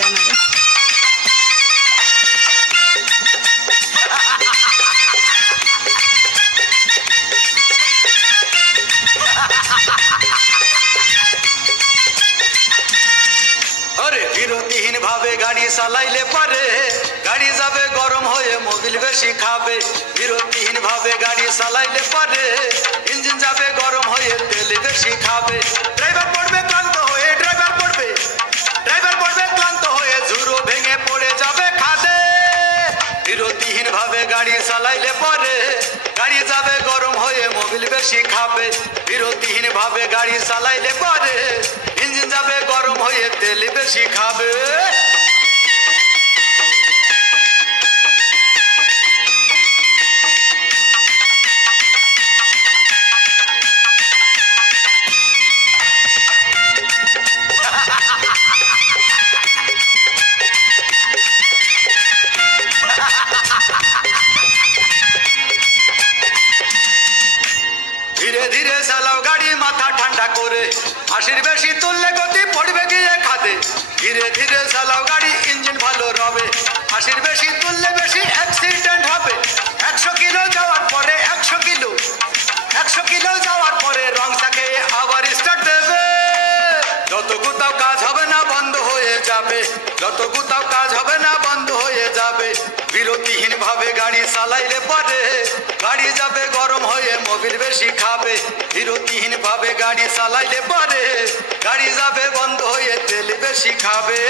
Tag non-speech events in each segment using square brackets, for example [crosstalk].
[laughs] আরে বিরতিহীন ভাবে গাড়ি চালাইলে পারে। গাড়ি যাবে, গরম হয়ে মোবিল বেশি খাবে। বিরতিহীন ভাবে গাড়ি চালাইলে পারে। চালাইলে পরে গাড়ি যাবে, গরম হয়ে মোবিল বেশি খাবে। বিরতিহীন ভাবে গাড়ি চালাইলে পরে ইঞ্জিন যাবে, গরম হয়ে তেল বেশি খাবে। করে আশির বেশি তুললে গতি পড়বে গিয়ে খাদে ধীরে ধীরে চালাও গাড়ি, ইঞ্জিন ভালো রবে। আশির বেশি তুললে বেশি অ্যাক্সিডেন্ট হবে। একশো কিলো যাওয়ার পরে একশো কিলো। একশো কিলো যাওয়ার পরে রং চাকে আবার স্টার্ট দেবে। যত কোথাও কাজ হবে না বন্ধ হয়ে যাবে। যত কোথাও কাজ হবে না বন্ধ হয়ে যাবে। বিরতিহীন ভাবে গাড়ি চালাইলে পরে মোবিল বেশি খাবে, বিরতিহীন ভাবে গাড়ি চালাইলে পারে। গাড়ি যাবে বন্ধ হয়ে তেল বেশি খাবে।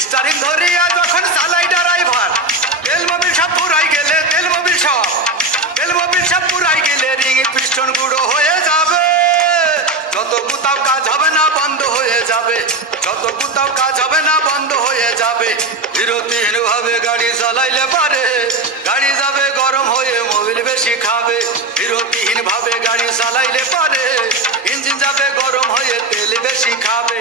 স্টারিং ধরিয়া যখন চালাই ড্রাইভার তেল মোবিল সব পুরাই গেলে তেল মোবিল সব। তেল মোবিল সব পুরাই গেলে রিং পিস্টন গুঁড়ো হয়ে যাবে। যত কোথাও কাজ হবে না বন্ধ হয়ে যাবে। যত কোথাও কাজ হবে না বন্ধ হয়ে যাবে। বিরতিহীন ভাবে গাড়ি চালাইলে পারে। গাড়ি যাবে, গরম হয়ে মোবিল বেশি খাবে। বিরতিহীন ভাবে গাড়ি চালাইলে পারে। ইঞ্জিন যাবে, গরম হয়ে তেল বেশি খাবে।